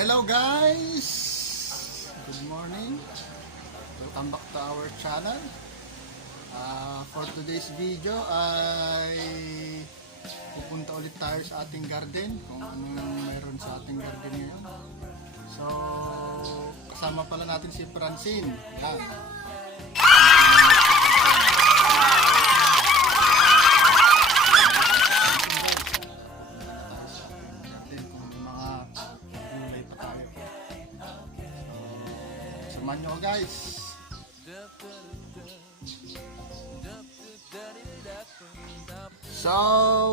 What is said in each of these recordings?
Hello guys! Good morning. Welcome back to our channel. For today's video ay pupunta ulit tayo sa ating garden, kung anong meron sa ating garden ngayon. So, kasama pala natin si Francine. Yan. Samahan nyo guys. So,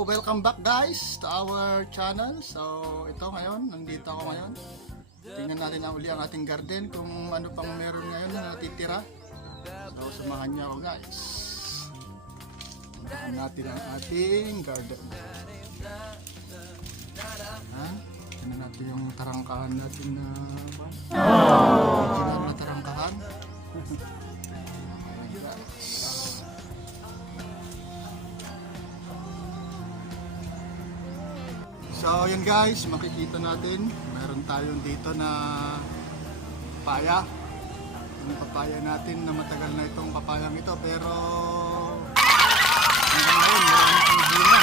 welcome back guys to our channel. So, ito ngayon, nandito ako ngayon. Tingnan natin na uli ang ating garden, kung ano pang meron ngayon na natitira. So, samahan nyo ako guys. Tingnan natin ang ating garden. Tingnan natin yung tarangkahan natin na original na tarangkahan. So yun guys, makikita natin meron tayong dito na papaya. Yung papaya natin na matagal na itong papayang ito, pero hanggang ngayon marami pang bunga.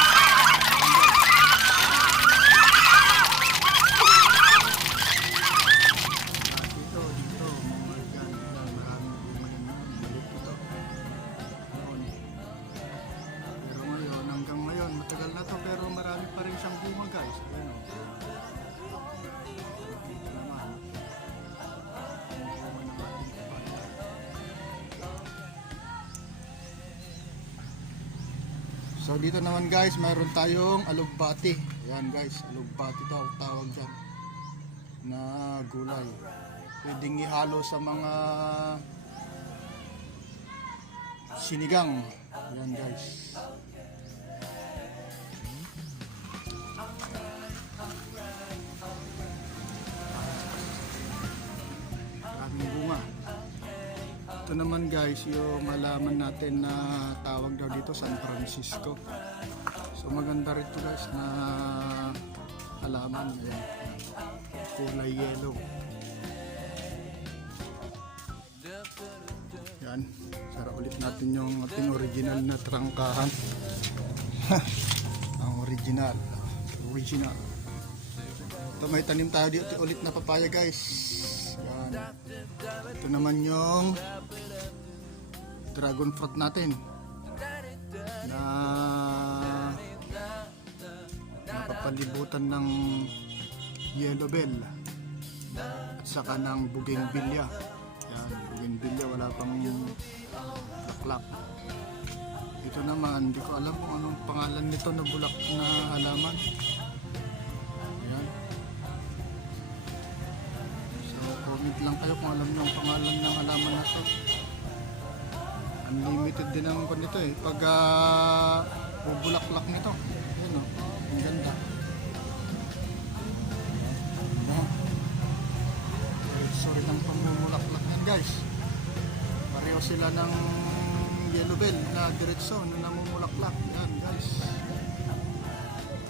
Matagal na to pero marami pa rin siyang bunga guys. Ayan o. Dito naman. So dito naman guys, mayroon tayong alugbati. Ayan guys, alugbati daw tawag dyan na gulay. Pwedeng ihalo sa mga sinigang. Ayan guys. Bunga. Ito naman guys yung halaman natin na tawag daw dito San Francisco. So maganda rito guys na halaman. Ayan. Kulay yellow. Yan. Sara ulit natin yung ating original na trangkahan. Ang original. Ito may tanim tayo dito ulit na papaya guys. Yan. Ito naman yung dragon fruit natin na napapalibutan ng yellow bell at saka ng bougainvillea. Yan, bougainvillea, wala pang laklak. Ito naman, hindi ko alam kung anong pangalan nito na bulak na halaman. Comment lang kayo kung alam nyo ang pangalan ng halaman na to. Unlimited din naman ko nito eh. Pag bubulaklak nito. Ayan o. Ang ganda. Sorry ng pamumulaklak yan guys. Pareho sila ng yellow bell na diretso na namumulaklak. Yan guys.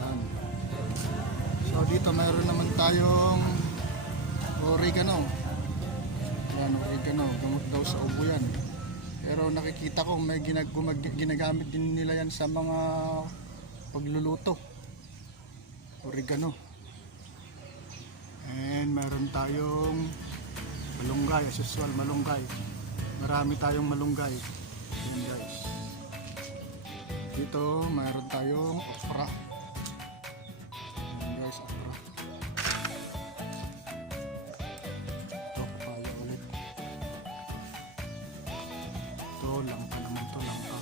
Yan. So dito mayroon naman tayong oregano. Yan, oregano. Gamot daw sa ubo yan. Pero nakikita ko may ginagamit din nila yan sa mga pagluluto. Oregano. And meron tayong malunggay. As usual, malunggay. Marami tayong malunggay. Yan guys. Dito meron tayong okra. Yan guys, okra. Langka naman to, langka.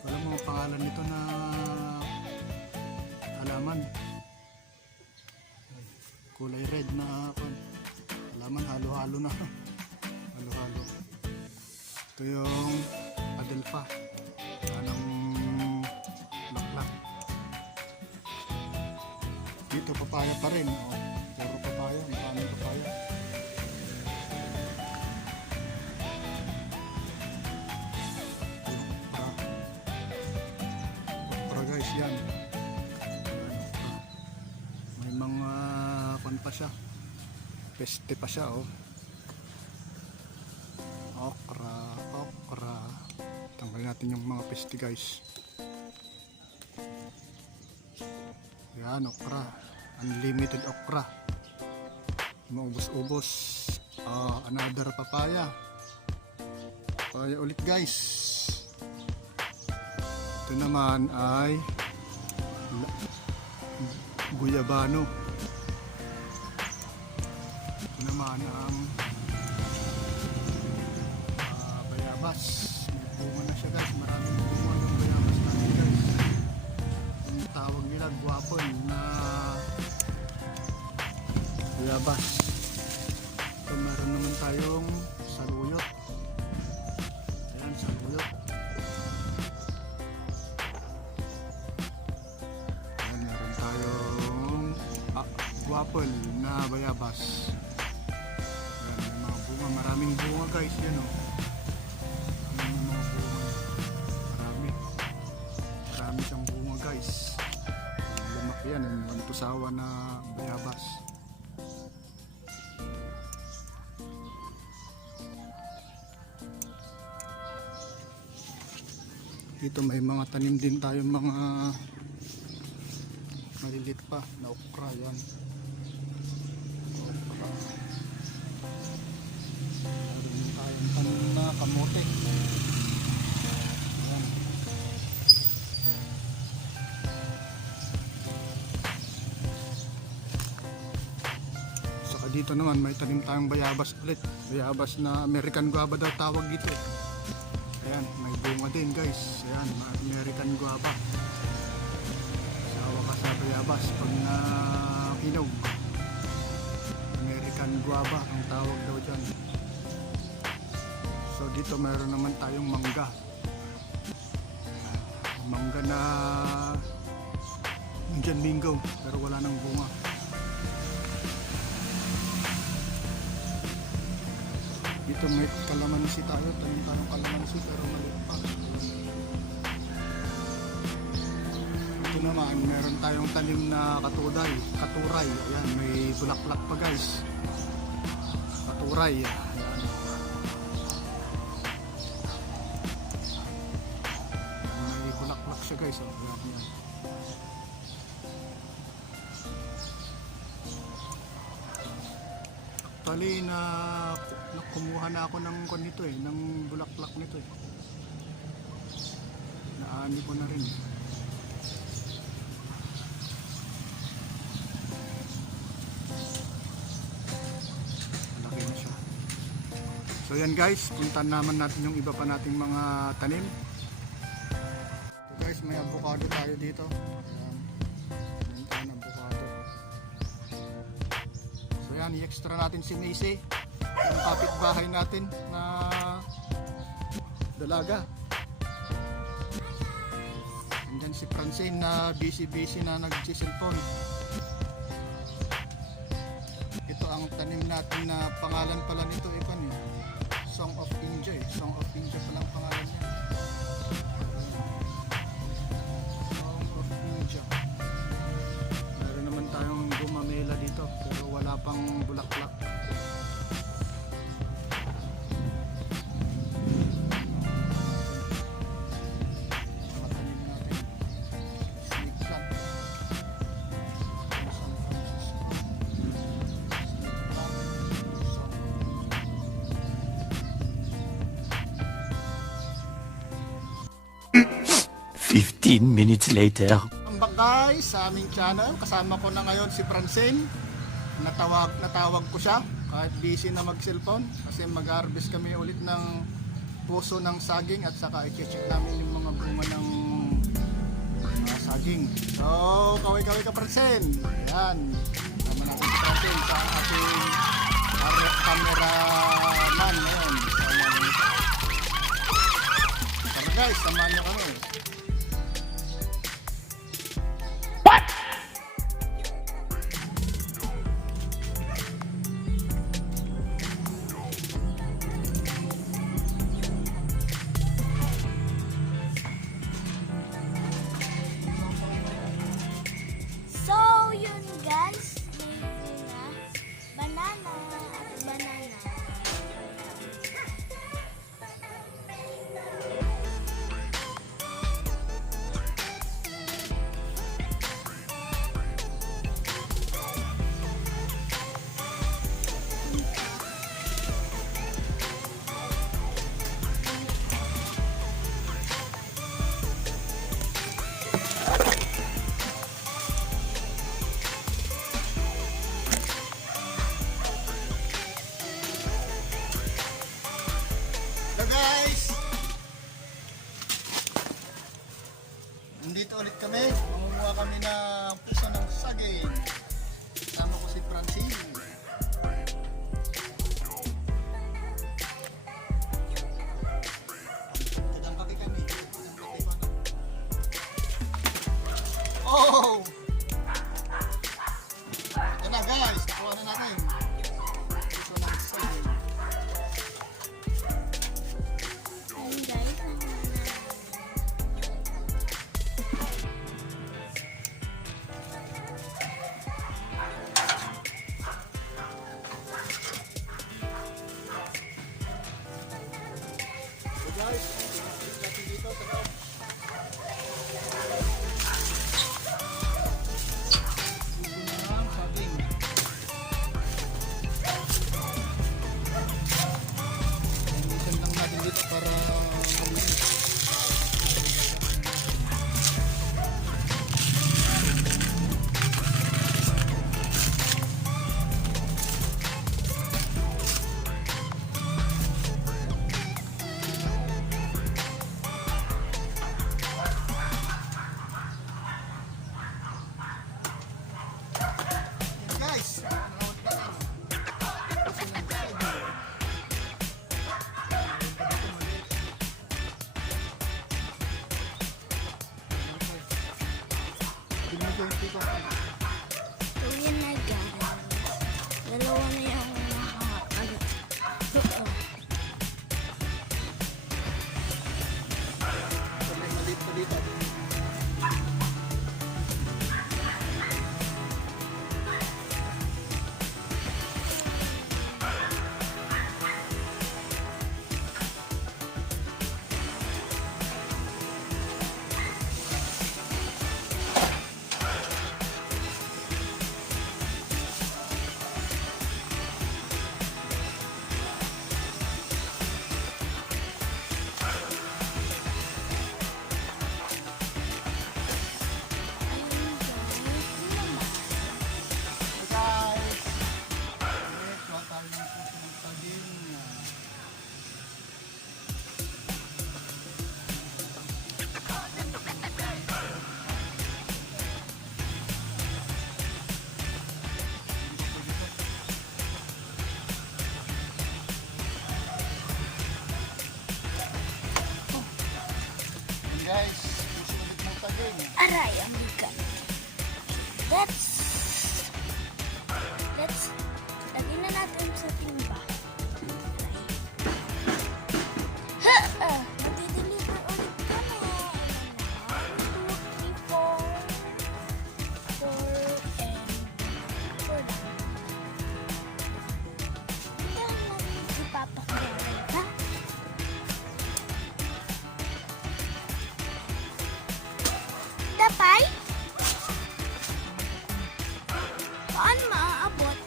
Wala mo ang pangalan nito na halaman. Kulay red na halaman, halo-halo na. Halo-halo. Ito yung adelpha. Anong laklak. Dito papaya pa rin. Puro papaya, maraming papaya. Guys yan, may mga pa siya. Peste pa siya, oh. Okra. Tanggalin natin yung mga peste, guys. Yan, okra. Unlimited okra. Maubos-ubos. Another papaya. Papaya ulit, guys. Ito naman ay guyabano. Ito naman ang bayabas. May bunga na siya, guys. Maraming bunga ng bayabas natin, guys. Yung tawag nila guwapon na bayabas. Ito meron naman tayong saluyot. Ayan, saluyot. Ayan, meron tayong guwapon na bayabas. Ayan, may mga bunga. Maraming bunga, guys. Yan, oh. Ayan yung mga bunga. Marami siyang bunga, guys. Lumaki yan. Yung tusawa na bayabas. Dito may mga tanim din tayo, mga malilit pa na okra. Yan, okra. Meron din tayong tanim na kamote. Yan. Saka dito naman may tanim tayong bayabas ulit. Bayabas na American guava daw tawag dito. Ayan, may bunga din, guys. Ayan, American guava. Sawa ka sa bayabas pag nahinog. American guava ang tawag daw dyan. So dito meron naman tayong mangga. Mangga na Indian Mingo, pero wala nang bunga. Dito may kalamansi tayo, tanim tayong kalamansi pero maliit pa. Ito naman, meron tayong tanim na katuray. Ayan, may bulaklak pa, guys. Katuray. Ayan. May bulaklak siya, guys. Ayan. Actually, kumuha na ako ng nito ng bulaklak nito eh. Naani ko na rin. Malaki na siya. So yan, guys, puntan naman natin yung iba pa nating mga tanim. So guys, may avocado tayo dito. Ayan tayo ng avocado. So yan, i-extra natin si Macy, yung kapitbahay natin na dalaga. Andyan si Francine na busy na nag-cellphone. Ito ang tanim natin na pangalan pala nito Song of India Song of India pala ang pangalan niya. Song of India. Meron naman tayong gumamela dito pero wala pang bulaklak. Minutes later. Welcome back, guys, sa aming channel. Kasama ko na ngayon si Francine. Natawag ko siya kahit busy na mag-cellphone kasi mag-harvest kami ulit ng puso ng saging at saka i-check namin yung mga bunga ng saging. So, kaway-kaway ka, Francine. Ayan. Sama natin si Francine sa ating cameraman ngayon. Tara, guys, samahan nyo kami. So, yun guys, may na Dalawa na yung May maliit pa dito. Guys, kuha tayo ng puso ng saging. Yan guys, puso ulit ng saging. aray, ang bigat. Let's lagyan na natin sa timba. Aray. Magdi-deliver ulit kami. 2, 3, 4 and 4 lang. Hindi lang natin ipapakilala, ha? Tapay? Paano maaabot?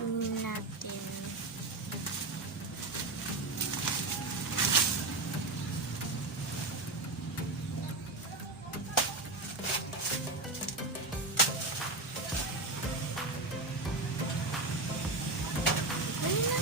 Tingnan natin. Ayun na.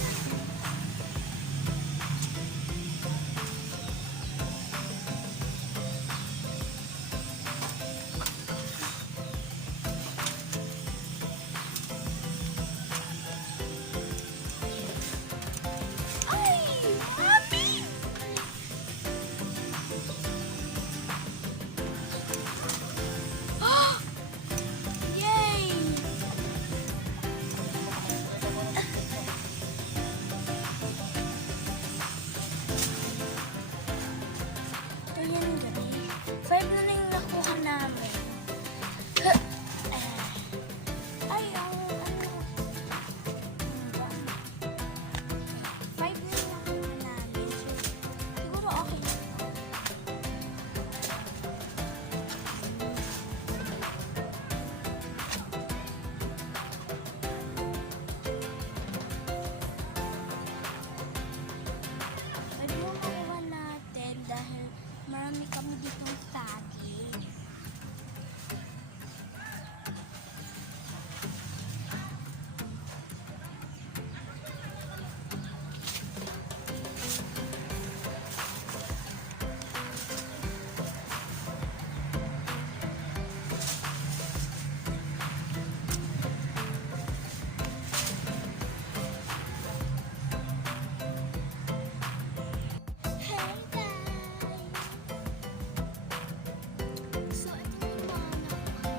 Ay! Mami! Ah! Yay! Ayan guys. 5 na yung nakuha namin. Ay, ang ano. 5 na yung nakuha namin. So, siguro okay na. Pwede mo makuha natin dahil marami kami ditong saging. Hey guys! So, ito na yung mga nakuha.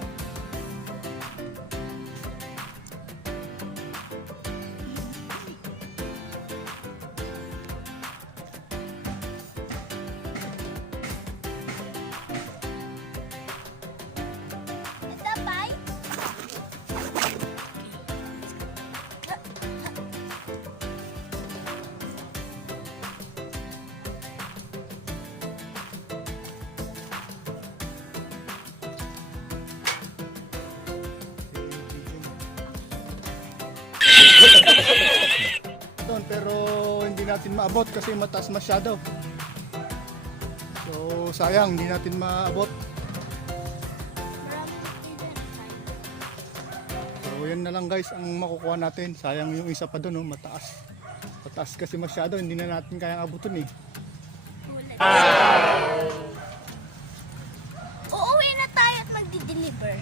Ito, bye! Doon, pero hindi natin maabot kasi mataas masyado. So sayang, hindi natin maabot. Marami din. So yan na lang guys ang makukuha natin. Sayang yung isa pa doon, mataas. Mataas kasi masyado, hindi na natin kayang abutin eh. Uuwi na tayo at magdi-deliver.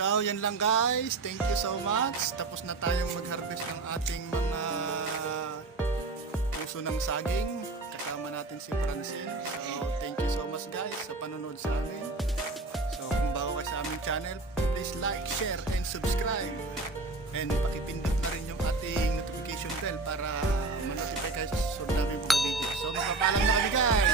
So, yan lang guys. Thank you so much. Tapos na tayong mag-harvest ng ating mga puso ng saging. Kasama natin si Francine. So, thank you so much guys sa panonood sa amin. So, kung bago kayo sa aming channel, please like, share, and subscribe. And pakipindot na rin yung ating notification bell para ma-notify kayo sa susunod namin mga video. So, magpapaalam na kami guys!